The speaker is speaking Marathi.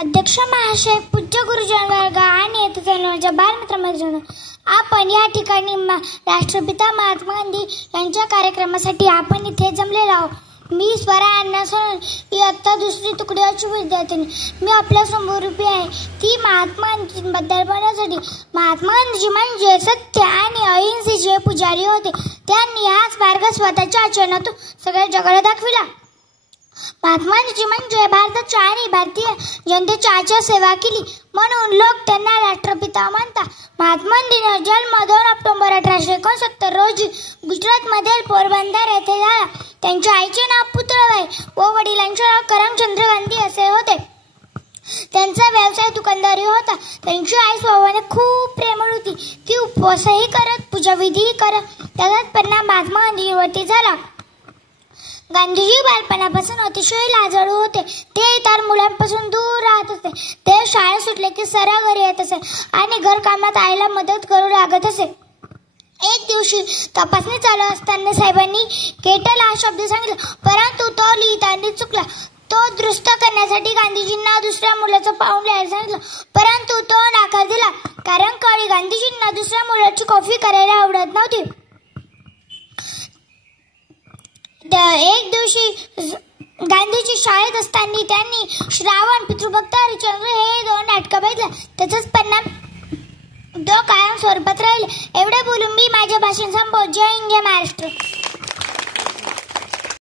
अध्यक्ष महाशय, पूज्य गुरुजन वर्ग आणि माझ्या बालमित्रांनो, आपण या ठिकाणी राष्ट्रपिता महात्मा गांधी यांच्या कार्यक्रमासाठी आपण इथे जमलेलो आहोत. मी स्वरा अण्णा सोनवणे, इयत्ता दुसरी तुकडीची विद्यार्थिनी. मी आपल्या समोर उभी आहे ती महात्मा गांधींबद्दल बोलण्यासाठी. महात्मा गांधीजी म्हणजे सत्य आणि अहिंसेचे पुजारी होते. त्यांनी हाच मार्ग स्वतःच्या आचरणातून सगळ्या जगाला दाखविला. महात्मा गांधीजी म्हणजे भारताच्या आणि भारतीय जनतेच्या आचार सेवा केली, म्हणून लोक त्यांना राष्ट्रपिता म्हणतात. महात्मा गांधींचा जन्म 2 ऑक्टोबर 1869 रोजी गुजरातमधील पोरबंदर येथे झाला. त्यांच्या आईचे नाव पुतळाबाई व वडिलांचे नाव करमचंद गांधी असे होते. त्यांचा व्यवसाय दुकानदारी होता. त्यांची आई स्वभावाने खूप प्रेमळ होती. ती उपवासही करत, पूजाविधीही करत. त्याचाच परिणाम महात्मा गांधींवरती झाला. गांधीजी बालपणापासून अतिशय लाजाळू होते. ते इतर मुलांपासून दूर राहत होते. ते शाळा सुटले की सरळ घरी येत असे आणि घरकामात आईला मदत करू लागत असे. एक दिवशी तपासणी चालू असताना साहेबांनी केटल हा शब्द सांगितला, परंतु तो लिहिताना चुकला. तो दुरुस्त करण्यासाठी गांधीजींना दुसऱ्या मुलाचं पाऊल लिहायला सांगितलं, परंतु तो नकार दिला, कारण कळी गांधीजींना दुसऱ्या मुलाची कॉफी करायला आवडत नव्हती. एक दिवशी गांधीजी शाळेत असताना त्यांनी श्रावण, पितृभक्त, हरिश्चंद्र हे 2 नाटकं बघितलं. त्याचाच परिणाम तो कायम स्वरूपात राहिले. एवढे बोलून मी माझे भाषण संपवतो. जय हिंद, जय महाराष्ट्र.